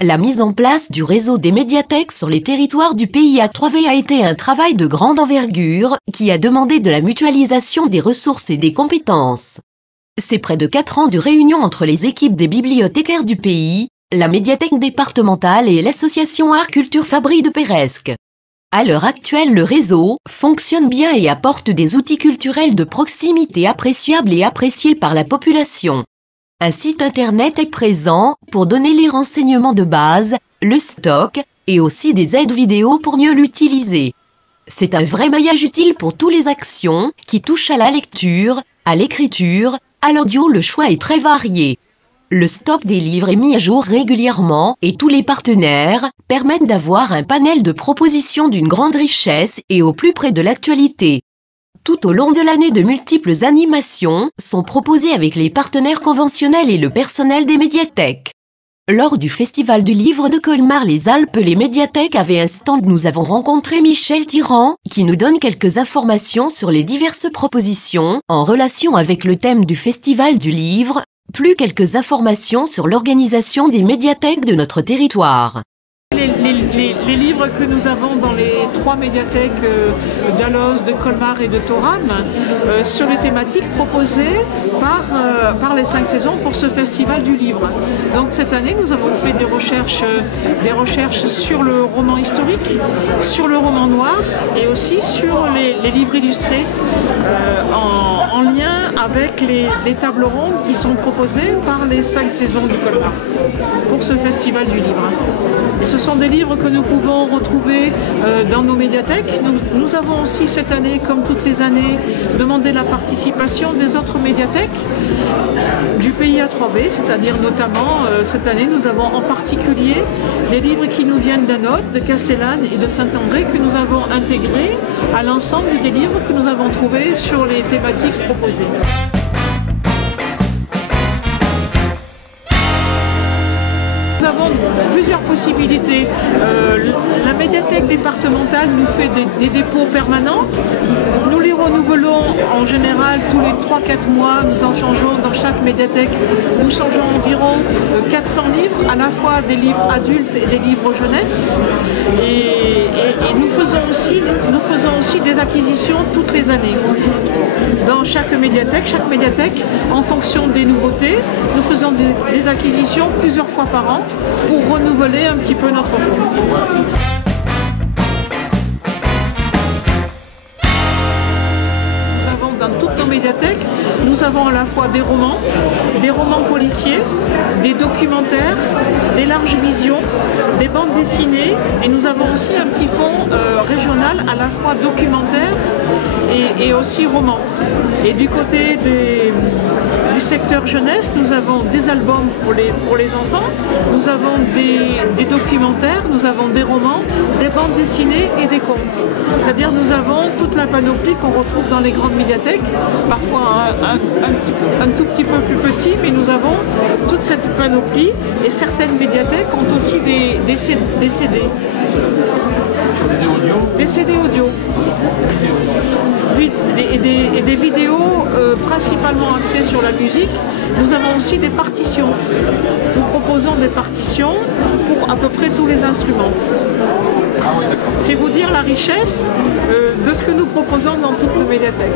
La mise en place du réseau des médiathèques sur les territoires du pays A3V a été un travail de grande envergure qui a demandé de la mutualisation des ressources et des compétences. C'est près de 4 ans de réunion entre les équipes des bibliothécaires du pays, la médiathèque départementale et l'association Art Culture Fabri de Peiresc. À l'heure actuelle, le réseau fonctionne bien et apporte des outils culturels de proximité appréciables et appréciés par la population. Un site internet est présent pour donner les renseignements de base, le stock, et aussi des aides vidéo pour mieux l'utiliser. C'est un vrai maillage utile pour toutes les actions qui touchent à la lecture, à l'écriture, à l'audio. Le choix est très varié. Le stock des livres est mis à jour régulièrement et tous les partenaires permettent d'avoir un panel de propositions d'une grande richesse et au plus près de l'actualité. Tout au long de l'année, de multiples animations sont proposées avec les partenaires conventionnels et le personnel des médiathèques. Lors du Festival du livre de Colmar-les-Alpes, les médiathèques avaient un stand. Nous avons rencontré Michel Tirant, qui nous donne quelques informations sur les diverses propositions en relation avec le thème du Festival du livre, plus quelques informations sur l'organisation des médiathèques de notre territoire. Les livres que nous avons dans les 3 médiathèques d'Alost, de Colmar et de Thorame sur les thématiques proposées par les 5 saisons pour ce festival du livre. Donc cette année, nous avons fait des recherches sur le roman historique, sur le roman noir et aussi sur les livres illustrés en lien avec les tables rondes qui sont proposées par les 5 saisons du Colmar pour ce festival du livre. Et ce sont des livres que nous pouvons retrouver dans nos médiathèques. Nous avons aussi cette année, comme toutes les années, demandé la participation des autres médiathèques du pays A3V, c'est-à-dire notamment cette année, nous avons en particulier des livres qui nous viennent d'Anote, de Castellane et de Saint-André que nous avons intégrés à l'ensemble des livres que nous avons trouvés sur les thématiques proposées. Nous avons plusieurs possibilités. La médiathèque départementale nous fait des dépôts permanents. Nous les renouvelons en général tous les 3-4 mois. Nous en changeons dans chaque médiathèque. Nous changeons environ 400 livres, à la fois des livres adultes et des livres jeunesse. Et nous faisons aussi des acquisitions toutes les années. Dans chaque médiathèque, en fonction des nouveautés, nous faisons des acquisitions plusieurs fois par an pour renouveler un petit peu notre fonds. Nous avons dans toutes nos médiathèques, nous avons à la fois des romans policiers, des documentaires, des larges visions, des bandes dessinées et nous avons aussi un petit fonds régional à la fois documentaire et aussi roman. Et du côté du secteur jeunesse, nous avons des albums pour les enfants, nous avons des documentaires, nous avons des romans, des bandes dessinées et des contes. C'est-à-dire nous avons toute la panoplie qu'on retrouve dans les grandes médiathèques, parfois un tout petit peu plus petit, mais nous avons toute cette panoplie et certaines médiathèques ont aussi des CD. Des CD audio et des vidéos principalement axées sur la musique. Nous avons aussi des partitions. Nous proposons des partitions pour à peu près tous les instruments. C'est vous dire la richesse de ce que nous proposons dans toutes nos médiathèques.